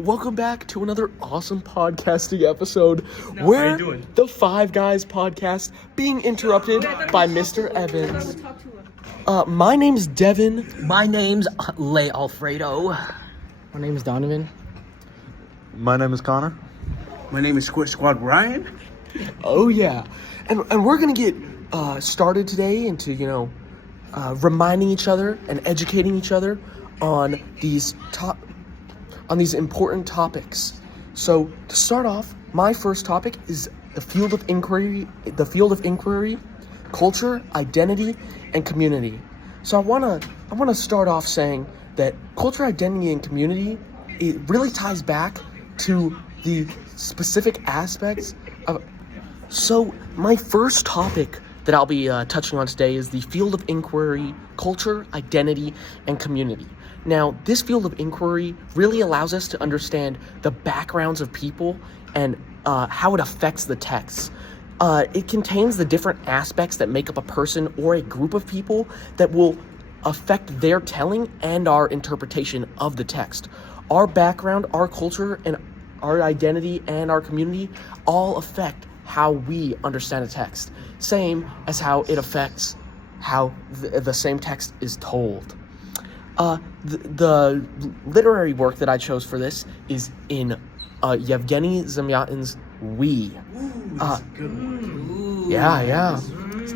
welcome back to another awesome podcasting episode How where you doing? the Five Guys podcast being interrupted by Mr. Evans. My name's Devin. My name's Lay Alfredo. My name is Donovan. My name is Connor. My name is Squad Ryan. Oh yeah, and we're gonna get started today into reminding each other and educating each other on these important topics. So to start off, my first topic is the field of inquiry, culture, identity, and community. So I wanna start off saying that culture, identity, and community, it really ties back to the specific aspects of. So my first topic that I'll be touching on today is the field of inquiry, culture, identity, and community. Now, this field of inquiry really allows us to understand the backgrounds of people and how it affects the text. It contains the different aspects that make up a person or a group of people that will affect their telling and our interpretation of the text. Our background, our culture, and our identity and our community all affect how we understand a text, same as how it affects how the same text is told. The literary work that I chose for this is in Yevgeny Zamyatin's We. Yeah.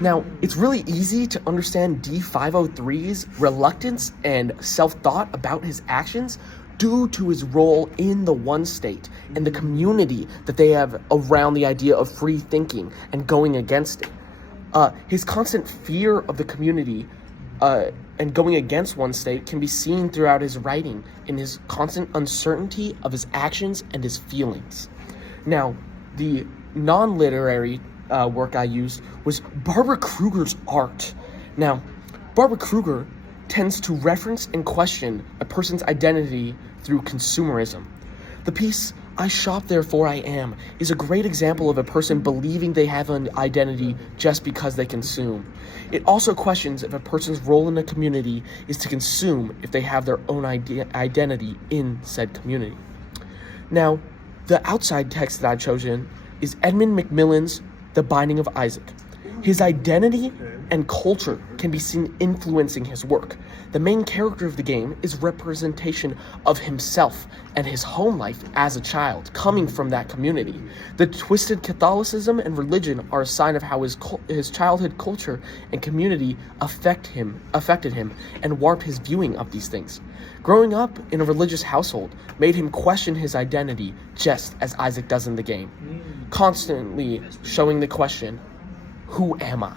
Now, it's really easy to understand D503's reluctance and self-thought about his actions due to his role in the one state and the community that they have around the idea of free thinking and going against it. His constant fear of the community and going against one state can be seen throughout his writing in his constant uncertainty of his actions and his feelings. Now, the non-literary work I used was Barbara Kruger's art. Now, Barbara Kruger tends to reference and question a person's identity through consumerism. The piece, I Shop Therefore I Am, is a great example of a person believing they have an identity just because they consume. It also questions if a person's role in a community is to consume if they have their own identity in said community. Now, the outside text that I've chosen is Edmund Macmillan's The Binding of Isaac. His identity and culture can be seen influencing his work. The main character of the game is representation of himself and his home life as a child, coming from that community. The twisted Catholicism and religion are a sign of how his childhood culture and community affected him and warped his viewing of these things. Growing up in a religious household made him question his identity, just as Isaac does in the game, constantly showing the question, who am I?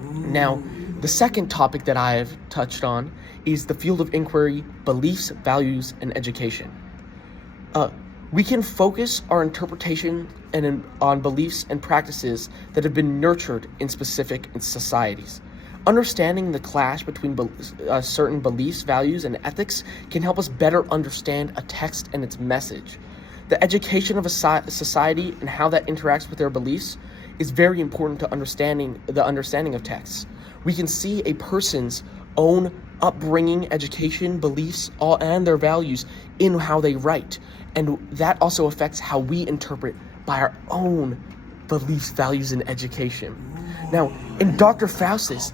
Now, the second topic that I have touched on is the field of inquiry, beliefs, values, and education. We can focus our interpretation on beliefs and practices that have been nurtured in specific societies. Understanding the clash between certain beliefs, values, and ethics can help us better understand a text and its message. The education of a society and how that interacts with their beliefs is very important to the understanding of texts. We can see a person's own upbringing, education, beliefs, and their values in how they write. And that also affects how we interpret by our own beliefs, values, and education. Now, in Dr. Faustus,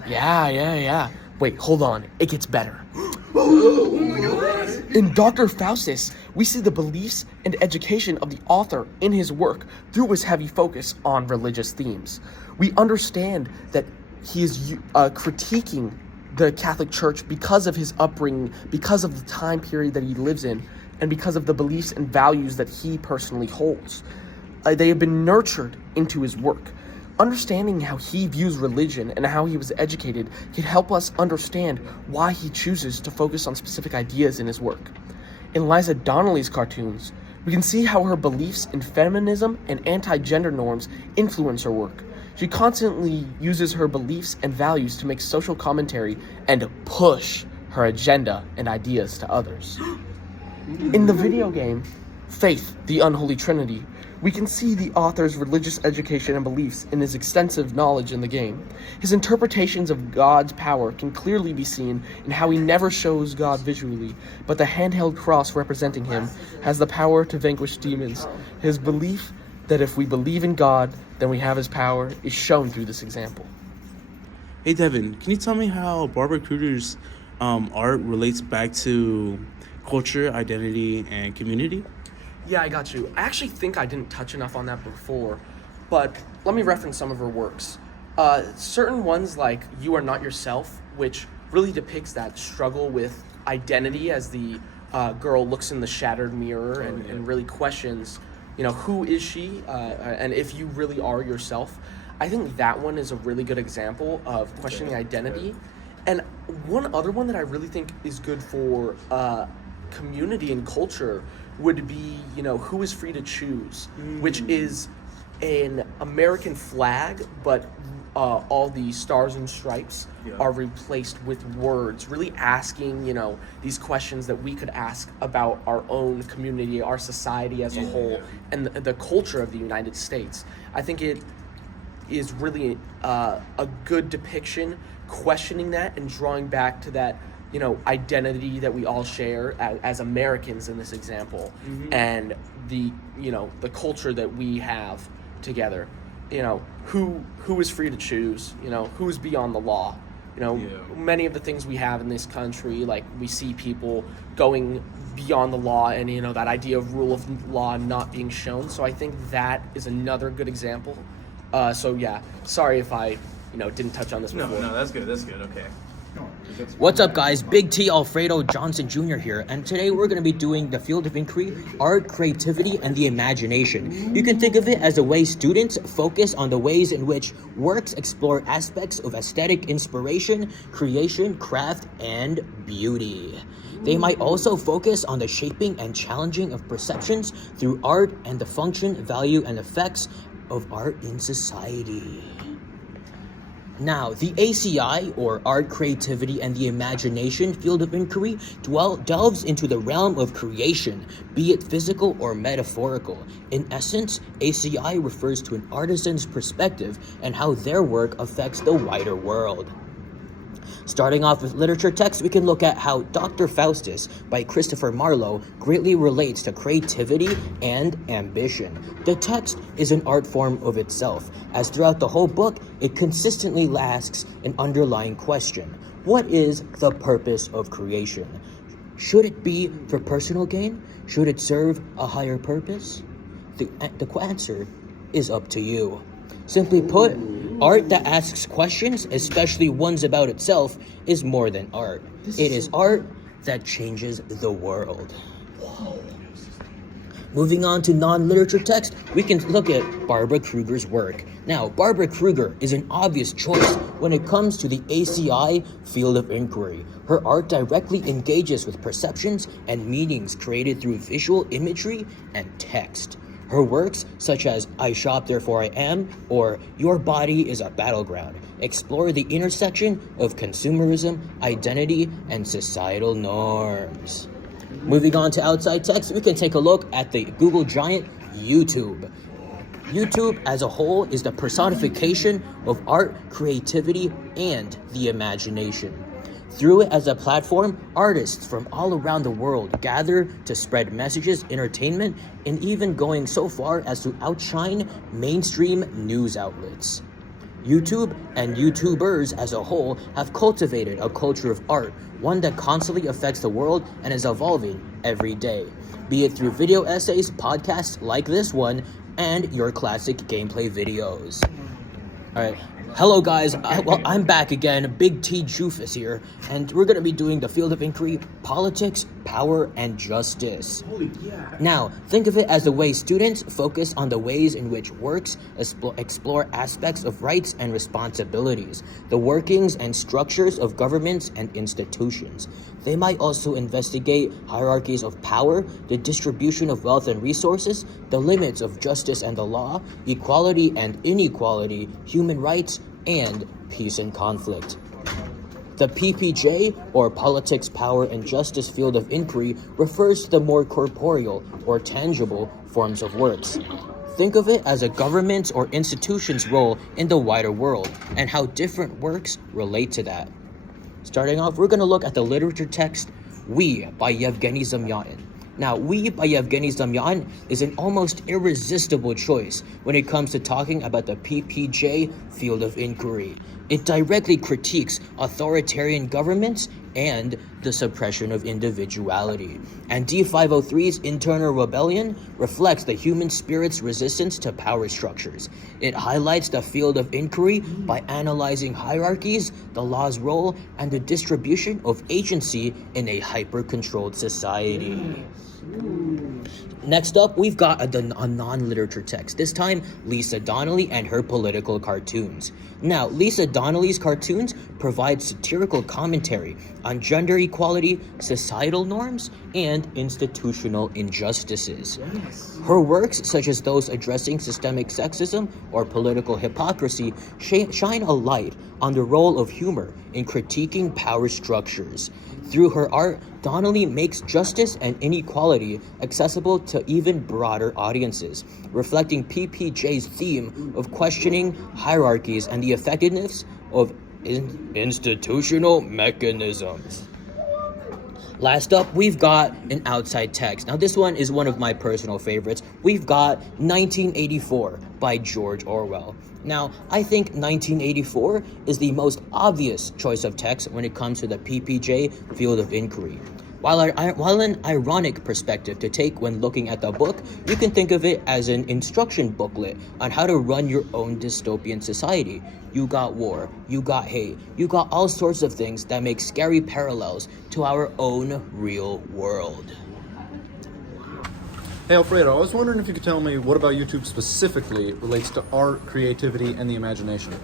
wait, hold on, it gets better. In Dr. Faustus, we see the beliefs and education of the author in his work through his heavy focus on religious themes. We understand that he is critiquing the Catholic Church because of his upbringing, because of the time period that he lives in, and because of the beliefs and values that he personally holds. They have been nurtured into his work. Understanding how he views religion and how he was educated can help us understand why he chooses to focus on specific ideas in his work. In Liza Donnelly's cartoons, we can see how her beliefs in feminism and anti-gender norms influence her work. She constantly uses her beliefs and values to make social commentary and push her agenda and ideas to others. In the video game, Faith, the Unholy Trinity, We can see the author's religious education and beliefs in his extensive knowledge in the game. His interpretations of God's power can clearly be seen in how he never shows God visually, but the handheld cross representing him has the power to vanquish demons. His belief that if we believe in God, then we have his power is shown through this example. Hey Devin, can you tell me how Barbara Kruger's art relates back to culture, identity, and community? Yeah, I got you. I actually think I didn't touch enough on that before, but let me reference some of her works. Certain ones like You Are Not Yourself, which really depicts that struggle with identity as the girl looks in the shattered mirror and really questions, who is she and if you really are yourself. I think that one is a really good example of questioning identity. And one other one that I really think is good for community and culture would be, Who is Free to Choose, which is an American flag, but all the stars and stripes are replaced with words, really asking, these questions that we could ask about our own community, our society as a whole, and the culture of the United States. I think it is really a good depiction, questioning that and drawing back to that, identity that we all share as Americans in this example, and the culture that we have together. Who is free to choose, who's beyond the law. Many of the things we have in this country, like we see people going beyond the law and, that idea of rule of law not being shown. So I think that is another good example. Sorry if I, didn't touch on this before. No, that's good, okay. What's up, guys? Big T Alfredo Johnson Jr. here, and today we're going to be doing the field of inquiry, art, creativity, and the imagination. You can think of it as a way students focus on the ways in which works explore aspects of aesthetic inspiration, creation, craft, and beauty. They might also focus on the shaping and challenging of perceptions through art and the function, value, and effects of art in society. Now, the ACI, or Art, Creativity, and the Imagination field of inquiry, delves into the realm of creation, be it physical or metaphorical. In essence, ACI refers to an artisan's perspective and how their work affects the wider world. Starting off with literature text, we can look at how Dr. Faustus by Christopher Marlowe greatly relates to creativity and ambition. The text is an art form of itself, as throughout the whole book, it consistently asks an underlying question. What is the purpose of creation? Should it be for personal gain? Should it serve a higher purpose? The answer is up to you. Simply put, art that asks questions, especially ones about itself, is more than art. It is art that changes the world. Moving on to non-literature text, we can look at Barbara Kruger's work. Now, Barbara Kruger is an obvious choice when it comes to the ACI field of inquiry. Her art directly engages with perceptions and meanings created through visual imagery and text. Her works, such as I Shop Therefore I Am or Your Body is a Battleground, explore the intersection of consumerism, identity, and societal norms. Moving on to outside text, we can take a look at the Google giant YouTube. YouTube as a whole is the personification of art, creativity, and the imagination. Through it as a platform, artists from all around the world gather to spread messages, entertainment, and even going so far as to outshine mainstream news outlets. YouTube and YouTubers as a whole have cultivated a culture of art, one that constantly affects the world and is evolving every day, be it through video essays, podcasts like this one, and your classic gameplay videos. All right. Hello guys, I'm back again, Big T Jufus here, and we're going to be doing the field of inquiry, politics, power, and justice. Now, think of it as the way students focus on the ways in which works explore aspects of rights and responsibilities, the workings and structures of governments and institutions. They might also investigate hierarchies of power, the distribution of wealth and resources, the limits of justice and the law, equality and inequality, human rights, and peace and conflict. The PPJ, or Politics, Power, and Justice field of inquiry, refers to the more corporeal or tangible forms of works. Think of it as a government's or institution's role in the wider world and how different works relate to that. Starting off, we're going to look at the literature text We by Yevgeny Zamyatin. Now, We by Yevgeny Zamyatin is an almost irresistible choice when it comes to talking about the PPJ field of inquiry. It directly critiques authoritarian governments and the suppression of individuality. And D503's internal rebellion reflects the human spirit's resistance to power structures. It highlights the field of inquiry by analyzing hierarchies, the law's role, and the distribution of agency in a hyper-controlled society. Next up, we've got a non-literature text, this time Lisa Donnelly and her political cartoons. Now, Lisa Donnelly's cartoons provide satirical commentary on gender equality, societal norms, and institutional injustices. Her works, such as those addressing systemic sexism or political hypocrisy, shine a light on the role of humor in critiquing power structures. Through her art, Donnelly makes justice and inequality accessible to even broader audiences, reflecting PPJ's theme of questioning hierarchies and the effectiveness of institutional mechanisms. Last up, we've got an outside text. Now, this one is one of my personal favorites. We've got 1984 by George Orwell. Now, I think 1984 is the most obvious choice of text when it comes to the PPJ field of inquiry. While an ironic perspective to take when looking at the book, you can think of it as an instruction booklet on how to run your own dystopian society. You got war, you got hate, you got all sorts of things that make scary parallels to our own real world. Hey Alfredo, I was wondering if you could tell me what about YouTube specifically relates to art, creativity, and the imagination?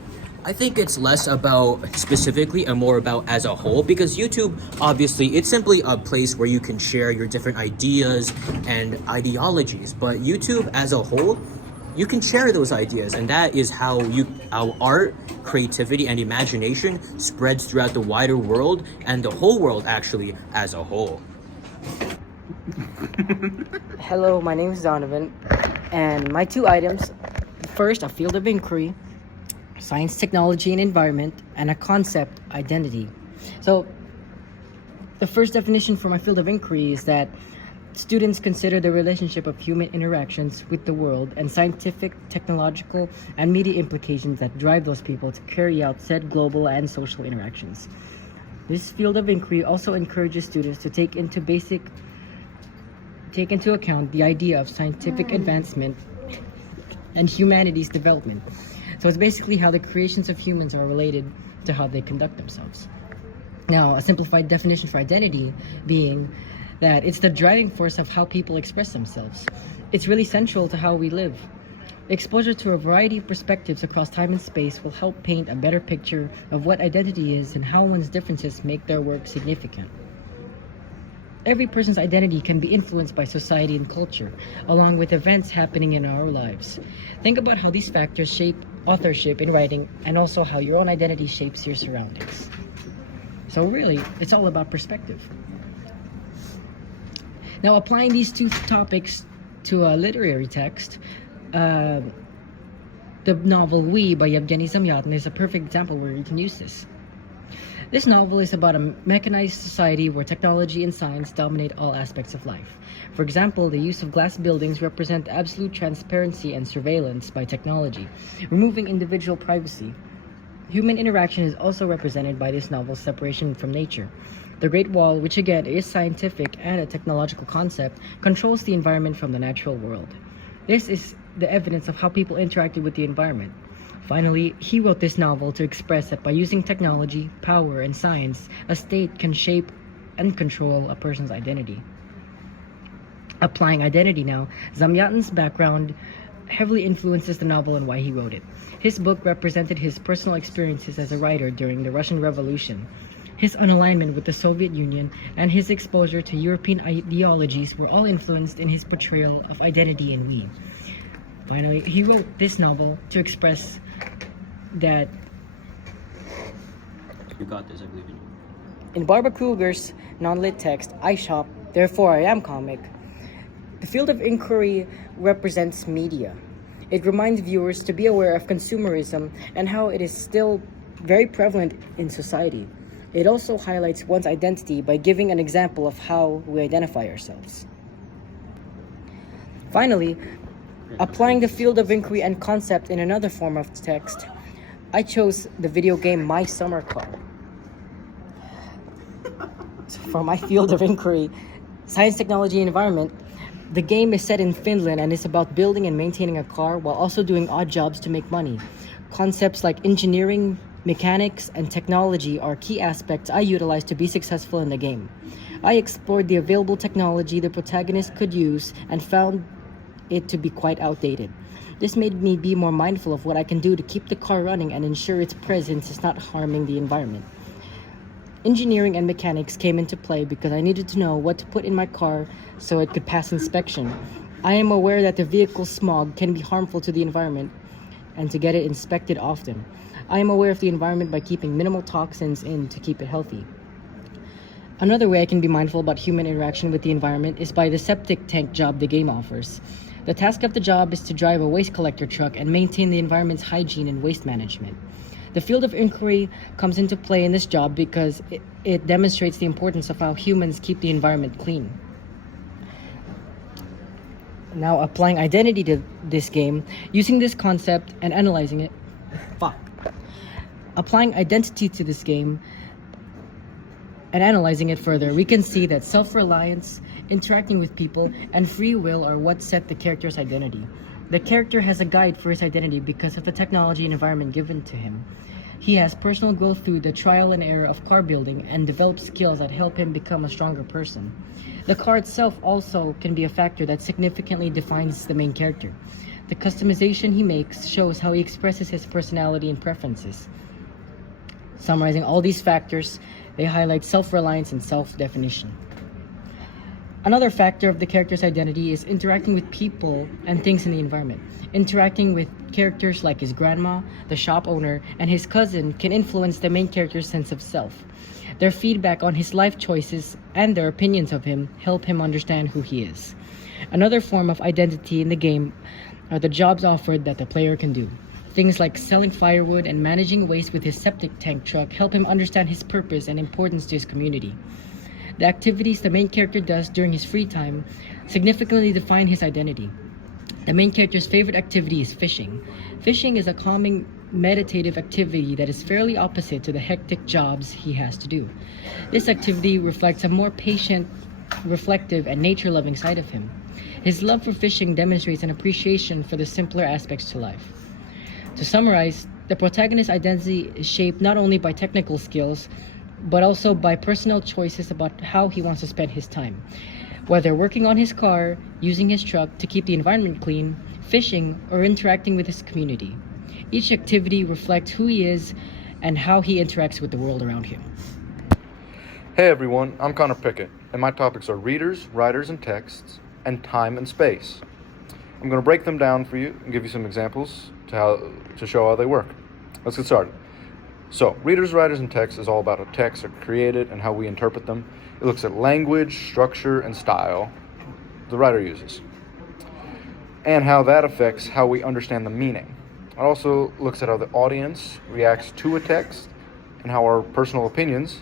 I think it's less about specifically and more about as a whole, because YouTube, obviously, it's simply a place where you can share your different ideas and ideologies. But YouTube as a whole, you can share those ideas, and that is how our art, creativity, and imagination spreads throughout the wider world and the whole world actually as a whole. Hello, my name is Donovan, and my two items: first, a field of inquiry, science, technology, and environment, and a concept, identity. So, the first definition for my field of inquiry is that students consider the relationship of human interactions with the world and scientific, technological, and media implications that drive those people to carry out said global and social interactions. This field of inquiry also encourages students to take into account the idea of scientific advancement and humanity's development. So it's basically how the creations of humans are related to how they conduct themselves. Now, a simplified definition for identity being that it's the driving force of how people express themselves. It's really central to how we live. Exposure to a variety of perspectives across time and space will help paint a better picture of what identity is and how one's differences make their work significant. Every person's identity can be influenced by society and culture, along with events happening in our lives. Think about how these factors shape authorship in writing, and also how your own identity shapes your surroundings. So really, it's all about perspective. Now, applying these two topics to a literary text, the novel We by Yevgeny Zamyatin is a perfect example where you can use this. This novel is about a mechanized society where technology and science dominate all aspects of life. For example, the use of glass buildings represent absolute transparency and surveillance by technology, removing individual privacy. Human interaction is also represented by this novel's separation from nature. The Great Wall, which again is scientific and a technological concept, controls the environment from the natural world. This is the evidence of how people interacted with the environment. Finally, he wrote this novel to express that by using technology, power, and science, a state can shape and control a person's identity. Applying identity now, Zamyatin's background heavily influences the novel and why he wrote it. His book represented his personal experiences as a writer during the Russian Revolution. His unalignment with the Soviet Union and his exposure to European ideologies were all influenced in his portrayal of identity in We. Finally, he wrote this novel to express that You got this, I believe in you. in Barbara Kruger's non-lit text, I Shop, Therefore I Am comic, the field of inquiry represents media. It reminds viewers to be aware of consumerism and how it is still very prevalent in society. It also highlights one's identity by giving an example of how we identify ourselves. Finally, applying the field of inquiry and concept in another form of text, I chose the video game My Summer Car. For my field of inquiry, science, technology, and environment, the game is set in Finland and is about building and maintaining a car while also doing odd jobs to make money. Concepts like engineering, mechanics, and technology are key aspects I utilize to be successful in the game. I explored the available technology the protagonist could use and found it to be quite outdated. This made me be more mindful of what I can do to keep the car running and ensure its presence is not harming the environment. Engineering and mechanics came into play because I needed to know what to put in my car so it could pass inspection. I am aware that the vehicle smog can be harmful to the environment and to get it inspected often. I am aware of the environment by keeping minimal toxins in to keep it healthy. Another way I can be mindful about human interaction with the environment is by the septic tank job the game offers. The task of the job is to drive a waste collector truck and maintain the environment's hygiene and waste management. The field of inquiry comes into play in this job because it demonstrates the importance of how humans keep the environment clean. Now, applying identity to this game, using this concept and analyzing it. Applying identity to this game and analyzing it further, we can see that self-reliance, interacting with people, and free will are what set the character's identity. The character has a guide for his identity because of the technology and environment given to him. He has personal growth through the trial and error of car building and develops skills that help him become a stronger person. The car itself also can be a factor that significantly defines the main character. The customization he makes shows how he expresses his personality and preferences. Summarizing all these factors, they highlight self-reliance and self-definition. Another factor of the character's identity is interacting with people and things in the environment. Interacting with characters like his grandma, the shop owner, and his cousin can influence the main character's sense of self. Their feedback on his life choices and their opinions of him help him understand who he is. Another form of identity in the game are the jobs offered that the player can do. Things like selling firewood and managing waste with his septic tank truck help him understand his purpose and importance to his community. The activities the main character does during his free time significantly define his identity. The main character's favorite activity is fishing. Fishing is a calming, meditative activity that is fairly opposite to the hectic jobs he has to do. This activity reflects a more patient, reflective, and nature-loving side of him. His love for fishing demonstrates an appreciation for the simpler aspects to life. To summarize, the protagonist's identity is shaped not only by technical skills, but also by personal choices about how he wants to spend his time. Whether working on his car, using his truck to keep the environment clean, fishing, or interacting with his community. Each activity reflects who he is and how he interacts with the world around him. Hey everyone, I'm Connor Pickett, and my topics are readers, writers, and texts, and time and space. I'm going to break them down for you and give you some examples to show how they work. Let's get started. So, readers, writers, and text is all about how texts are created and how we interpret them. It looks at language, structure, and style the writer uses, and how that affects how we understand the meaning. It also looks at how the audience reacts to a text and how our personal opinions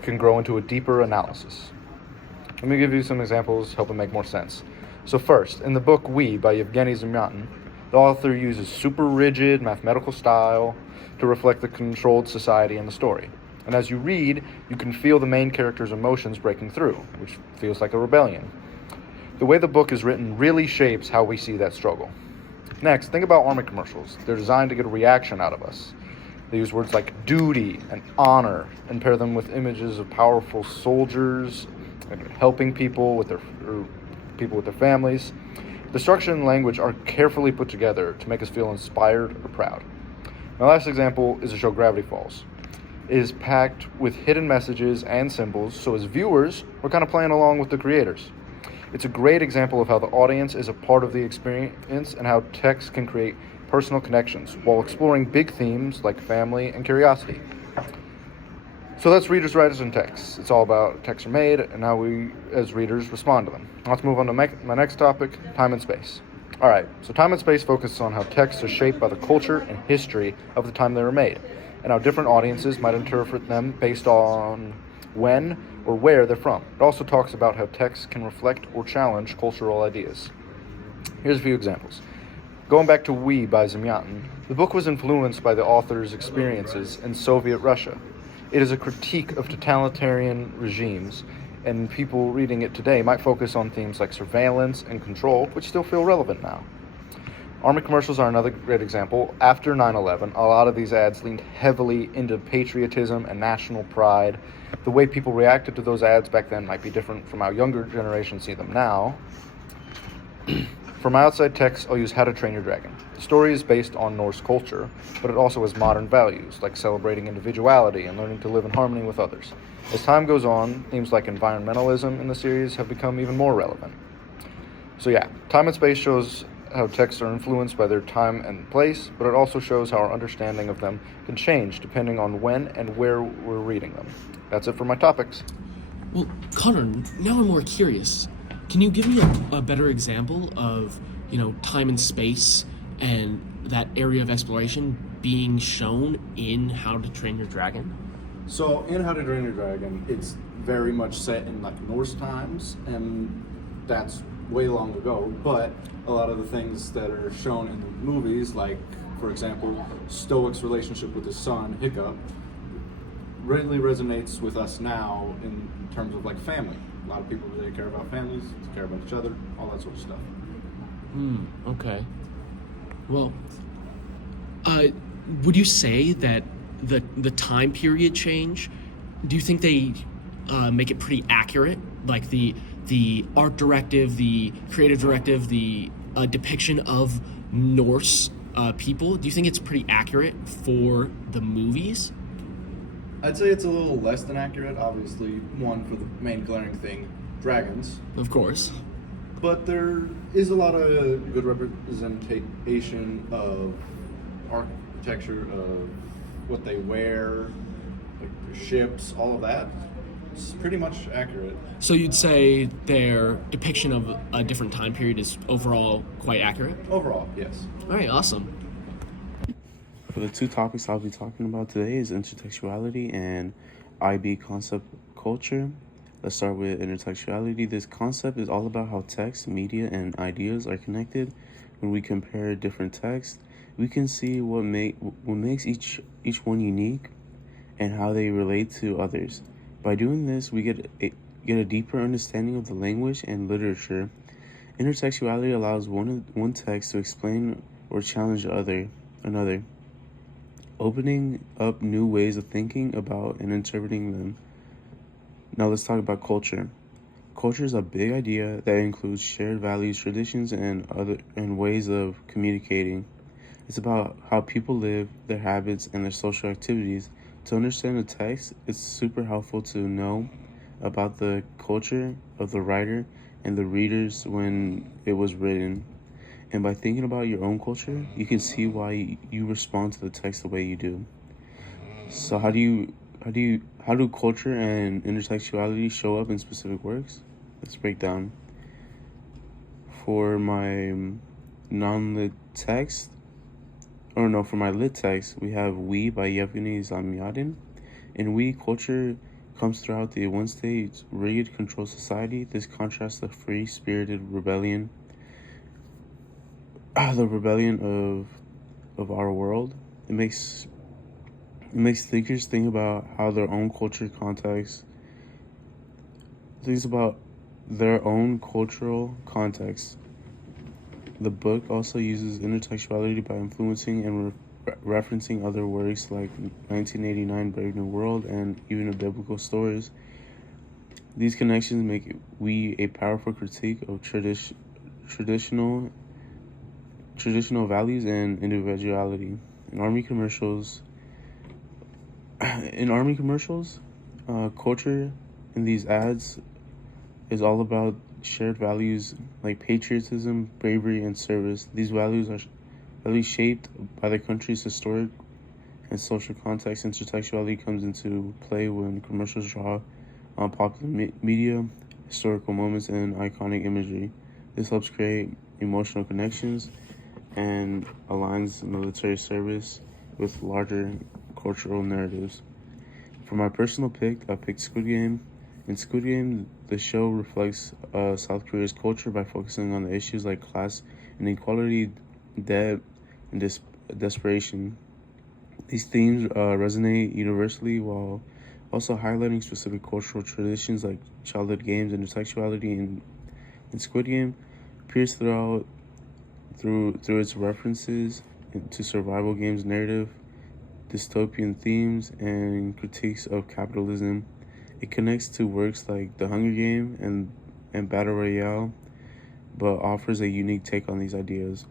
can grow into a deeper analysis. Let me give you some examples, help it make more sense. So first, in the book We by Yevgeny Zamyatin, the author uses super rigid mathematical style to reflect the controlled society in the story. And as you read, you can feel the main character's emotions breaking through, which feels like a rebellion. The way the book is written really shapes how we see that struggle. Next, think about army commercials. They're designed to get a reaction out of us. They use words like duty and honor and pair them with images of powerful soldiers helping people with their families. The structure and language are carefully put together to make us feel inspired or proud. My last example is the show Gravity Falls. It is packed with hidden messages and symbols, so as viewers, we're kind of playing along with the creators. It's a great example of how the audience is a part of the experience and how text can create personal connections while exploring big themes like family and curiosity. So that's readers, writers, and texts. It's all about texts are made and how we, as readers, respond to them. Let's move on to my next topic, time and space. All right, so time and space focuses on how texts are shaped by the culture and history of the time they were made, and how different audiences might interpret them based on when or where they're from. It also talks about how texts can reflect or challenge cultural ideas. Here's a few examples. Going back to We by Zamyatin, the book was influenced by the author's experiences in Soviet Russia. It is a critique of totalitarian regimes, and people reading it today might focus on themes like surveillance and control, which still feel relevant now. Army commercials are another great example. After 9/11, a lot of these ads leaned heavily into patriotism and national pride. The way people reacted to those ads back then might be different from how younger generations see them now. For my outside text, I'll use How to Train Your Dragon. The story is based on Norse culture, but it also has modern values, like celebrating individuality and learning to live in harmony with others. As time goes on, themes like environmentalism in the series have become even more relevant. So yeah, time and space shows how texts are influenced by their time and place, but it also shows how our understanding of them can change depending on when and where we're reading them. That's it for my topics. Well, Connor, now I'm more curious. Can you give me a better example of, time and space and that area of exploration being shown in How to Train Your Dragon? So in How to Train Your Dragon, it's very much set in like Norse times, and that's way long ago. But a lot of the things that are shown in the movies, like for example, Stoic's relationship with his son Hiccup, really resonates with us now in terms of like family. A lot of people really care about families, care about each other, all that sort of stuff. Okay. Well, would you say that the time period change, do you think they make it pretty accurate? Like the art directive, the creative directive, the depiction of Norse people, do you think it's pretty accurate for the movies? I'd say it's a little less than accurate, obviously, one for the main glaring thing, dragons. Of course. But there is a lot of good representation of architecture, of what they wear, like their ships, all of that. It's pretty much accurate. So you'd say their depiction of a different time period is overall quite accurate? Overall, yes. All right, awesome. For the two topics I'll be talking about today is intertextuality and IB concept culture. Let's start with intertextuality. This concept is all about how text, media, and ideas are connected. When we compare different texts, we can see what makes each one unique and how they relate to others. By doing this, we get a deeper understanding of the language and literature. Intertextuality allows one text to explain or challenge another, opening up new ways of thinking about and interpreting them. Now let's talk about culture. Culture is a big idea that includes shared values, traditions, and ways of communicating. It's about how people live, their habits, and their social activities. To understand the text, it's super helpful to know about the culture of the writer and the readers when it was written. And by thinking about your own culture, you can see why you respond to the text the way you do. So how do culture and intertextuality show up in specific works? Let's break down. For my non-lit text, for my lit text, we have We by Yevgeny Zamyatin. In We, culture comes throughout the one-state, rigid control society. This contrasts the free-spirited rebellion, the rebellion of our world. It makes thinkers think about how their own culture thinks about their own cultural context. The book also uses intertextuality by influencing and referencing other works like 1989 Brave New World and even the biblical stories. These connections make We a powerful critique of traditional values and individuality. In army commercials, culture in these ads is all about shared values like patriotism, bravery, and service. These values are shaped by the country's historic and social context. Intertextuality comes into play when commercials draw on popular media, historical moments, and iconic imagery. This helps create emotional connections and aligns military service with larger cultural narratives. For my personal pick, I picked Squid Game. In Squid Game, the show reflects South Korea's culture by focusing on the issues like class inequality, debt, and desperation. These themes resonate universally while also highlighting specific cultural traditions like childhood games and sexuality. In Squid Game appears through its references to survival games narrative, dystopian themes, and critiques of capitalism. It connects to works like The Hunger Game and Battle Royale, but offers a unique take on these ideas.